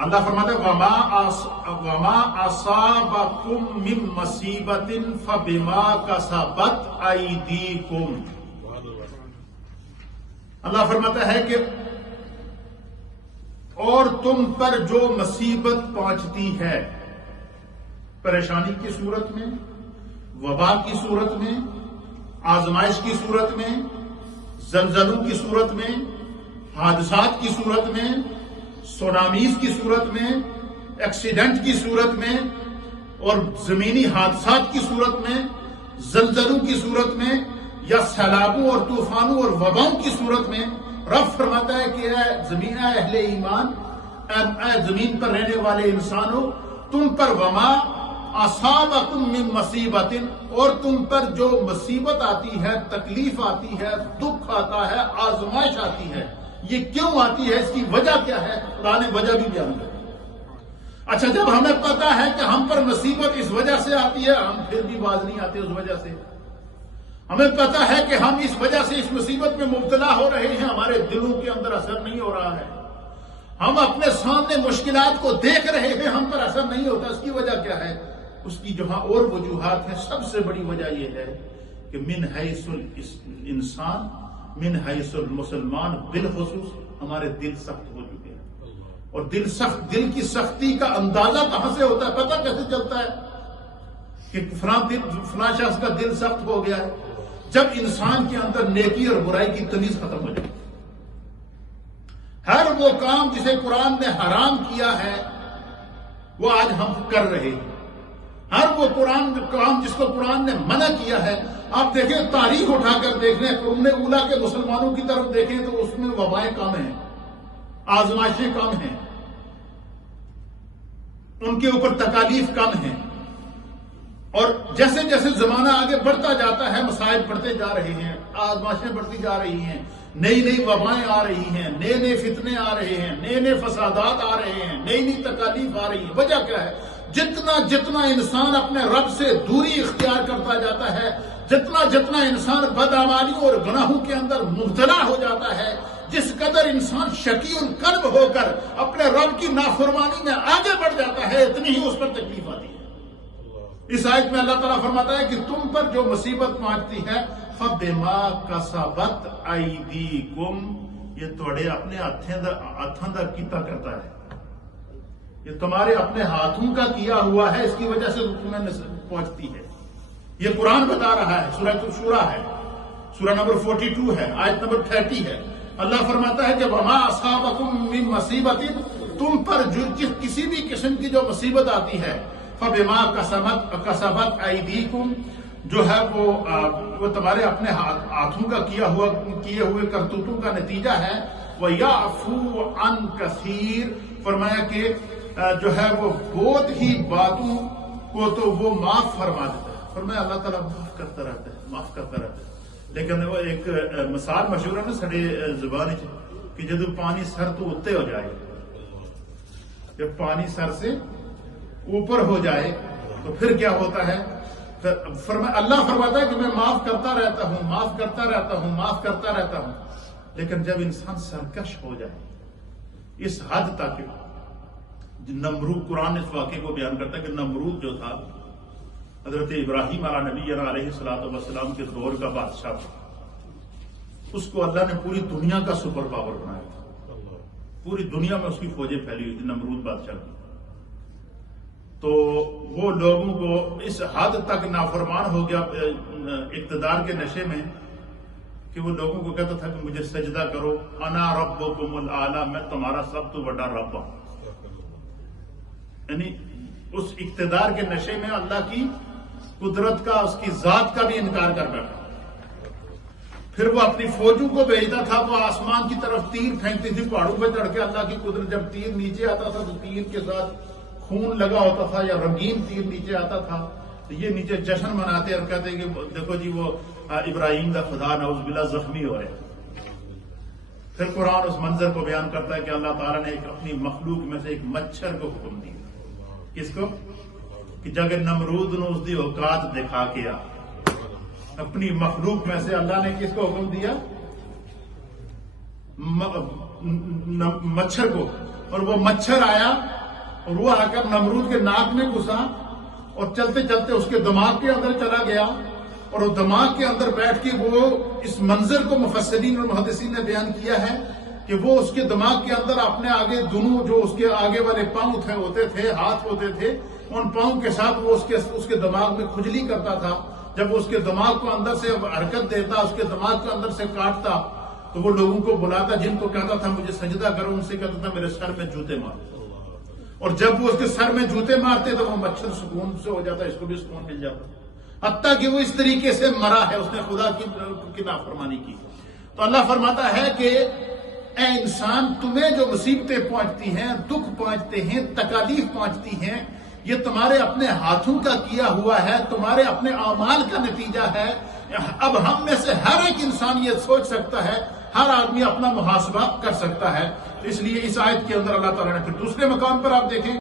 اللہ فرماتا ہے وما اصابکم من مصیبت فبما کسبت ایدیکم. اللہ فرماتا ہے کہ اور تم پر جو مصیبت پہنچتی ہے پریشانی کی صورت میں، وبا کی صورت میں، آزمائش کی صورت میں، زلزلوں کی صورت میں، حادثات کی صورت میں، سونامیز کی صورت میں، ایکسیڈنٹ کی صورت میں، اور زمینی حادثات کی صورت میں، زلزلوں کی صورت میں، یا سیلابوں اور طوفانوں اور وباؤں کی صورت میں، رب فرماتا ہے کہ اے اہل ایمان، اے زمین پر رہنے والے انسانوں، تم پر وما اصابکم من مصیبت، اور تم پر جو مصیبت آتی ہے، تکلیف آتی ہے، دکھ آتا ہے، آزمائش آتی ہے، یہ کیوں آتی ہے، اس کی وجہ کیا ہے؟ قرآن نے وجہ بھی بیان کر. اچھا، جب ہمیں پتا ہے کہ ہم پر مصیبت اس وجہ سے آتی ہے، ہم پھر بھی باز نہیں آتے اس وجہ سے. ہمیں پتا ہے کہ ہم اس وجہ سے اس مصیبت میں مبتلا ہو رہے ہیں، ہمارے دلوں کے اندر اثر نہیں ہو رہا ہے. ہم اپنے سامنے مشکلات کو دیکھ رہے ہیں، ہم پر اثر نہیں ہوتا. اس کی وجہ کیا ہے؟ اس کی جہاں اور وجوہات ہیں، سب سے بڑی وجہ یہ ہے کہ من حیث الانسان، من حیث المسلمان بالخصوص ہمارے دل سخت ہو چکے ہیں. اور دل کی سختی کا اندازہ کہاں سے ہوتا ہے، پتہ کیسے چلتا ہے کہ فلاں شخص کا دل سخت ہو گیا ہے؟ جب انسان کے اندر نیکی اور برائی کی تمیز ختم ہو جائے. ہر وہ کام جسے قرآن نے حرام کیا ہے وہ آج ہم کر رہے ہیں. ہر وہ کام جس کو قرآن نے منع کیا ہے، آپ دیکھیں تاریخ اٹھا کر دیکھ لیں، قرون اولا کے مسلمانوں کی طرف دیکھیں تو اس میں وبائیں کم ہیں، آزمائشیں کم ہیں، ان کے اوپر تکالیف کم ہیں. اور جیسے جیسے زمانہ آگے بڑھتا جاتا ہے، مسائل بڑھتے جا رہے ہیں، آزمائشیں بڑھتی جا رہی ہیں، نئی نئی وبائیں آ رہی ہیں، نئے نئے فتنے آ رہے ہیں، نئے نئے فسادات آ رہے ہیں، نئی نئی تکالیف آ رہی ہیں. وجہ کیا ہے؟ جتنا انسان اپنے رب سے دوری اختیار کرتا جاتا ہے، جتنا انسان بدعمالیوں اور گناہوں کے اندر مبتلا ہو جاتا ہے، جس قدر انسان شقی القلب ہو کر اپنے رب کی نافرمانی میں آگے بڑھ جاتا ہے، اتنی ہی اس پر تکلیف آتی ہے. اس آیت میں اللہ تعالیٰ فرماتا ہے کہ تم پر جو مصیبت پہنچتی ہے فَبِمَا كَسَبَتْ أَيْدِيكُمْ، یہ تھوڑے اپنے ہاتھوں دا کیتا کرتا ہے، یہ تمہارے اپنے ہاتھوں کا کیا ہوا ہے، اس کی وجہ سے تمہیں پہنچتی ہے. یہ قرآن بتا رہا ہے، سورۃ الشورى ہے، سورہ نمبر 42 ہے، آیت نمبر 30 ہے. اللہ فرماتا ہے کہ وَمَا أَصَابَكُم مِّن مُّصِيبَةٍ، تم پر کسی بھی قسم کی جو مصیبت آتی ہے، فَبِمَا كَسَبَتْ أَيْدِيكُمْ، جو ہے وہ تمہارے اپنے ہاتھوں کا کیے ہوئے کرتوتوں کا نتیجہ ہے. وَيَعْفُو عَن كَثِيرٍ، فرمایا کہ جو ہے وہ بہت ہی باتوں کو تو وہ معاف فرما دیتا ہے. فرمایا اللہ تعالیٰ معاف کرتا رہتا ہے. لیکن وہ ایک مثال مشہور ہے نا ساڈے زبان کہ جدو پانی سر تو اتنے ہو جائے، جب پانی سر سے اوپر ہو جائے تو پھر کیا ہوتا ہے؟ اللہ فرماتا ہے کہ میں معاف کرتا رہتا ہوں. لیکن جب انسان سرکش ہو جائے اس حد تک، نمرود، قرآن اس واقعے کو بیان کرتا ہے کہ نمرود جو تھا حضرت ابراہیم علیہ نبی علیہ الصلوۃ والسلام کے دور کا بادشاہ تھا. اس کو اللہ نے پوری دنیا کا سپر پاور بنایا تھا، پوری دنیا میں اس کی فوجیں پھیلی ہوئی تھی نمرود بادشاہ کی. تو وہ لوگوں کو اس حد تک نافرمان ہو گیا اقتدار کے نشے میں کہ وہ لوگوں کو کہتا تھا کہ مجھے سجدہ کرو، انا ربکم الاعلی، میں تمہارا سب تو بڑا رب ہوں. یعنی اس اقتدار کے نشے میں اللہ کی قدرت کا، اس کی ذات کا بھی انکار کر بیٹھا. پھر وہ اپنی فوجوں کو بھیجتا تھا، وہ آسمان کی طرف تیر پھینکتی تھی پہاڑوں پہ چڑھ کے. اللہ کی قدرت، جب تیر نیچے آتا تھا تو تیر کے ساتھ خون لگا ہوتا تھا، یا رنگین تیر نیچے آتا تھا تو یہ نیچے جشن مناتے اور کہتے کہ دیکھو جی وہ ابراہیم دا خدا نعوذ باللہ زخمی ہو رہے. پھر قرآن اس منظر کو بیان کرتا ہے کہ اللہ تعالیٰ نے اپنی مخلوق میں سے ایک مچھر کو حکم دیا. کس کو؟ کہ جب نمرود نے اس دی اوقات دکھا کے آ، اپنی مخلوق میں سے اللہ نے کس کو حکم دیا؟ مچھر کو، اور وہ مچھر آیا اور وہ آ کر نمرود کے ناک میں گھسا اور چلتے چلتے اس کے دماغ کے اندر چلا گیا، اور وہ دماغ کے اندر بیٹھ کے وہ اس منظر کو مفسرین اور محدثین نے بیان کیا ہے کہ وہ اس کے دماغ کے اندر اپنے آگے دونوں جو اس کے آگے والے پاؤں ہوتے تھے، ہاتھ ہوتے تھے، ان پاؤں کے ساتھ وہ اس کے دماغ میں کھجلی کرتا تھا۔ جب وہ اس کے دماغ کو اندر سے حرکت دیتا، اس کے دماغ کو اندر سے کاٹتا، تو وہ لوگوں کو بلاتا، جن کو کہتا تھا مجھے سجدہ کرو، ان سے کہتا تھا میرے سر میں جوتے مارو، اور جب وہ اس کے سر میں جوتے مارتے تو وہ مچھر سکون سے ہو جاتا، اس کو بھی سکون مل جاتا، حتیٰ کہ وہ اس طریقے سے مرا ہے، اس نے خدا کی نافرمانی کی۔ تو اللہ فرماتا ہے کہ اے انسان، تمہیں جو مصیبتیں پہنچتی ہیں، دکھ پہنچتے ہیں، تکالیف پہنچتی ہیں، یہ تمہارے اپنے ہاتھوں کا کیا ہوا ہے، تمہارے اپنے اعمال کا نتیجہ ہے۔ اب ہم میں سے ہر ایک انسان یہ سوچ سکتا ہے، ہر آدمی اپنا محاسبہ کر سکتا ہے۔ اس لیے اس آیت کے اندر اللہ تعالیٰ نے پھر دوسرے مقام پر آپ دیکھیں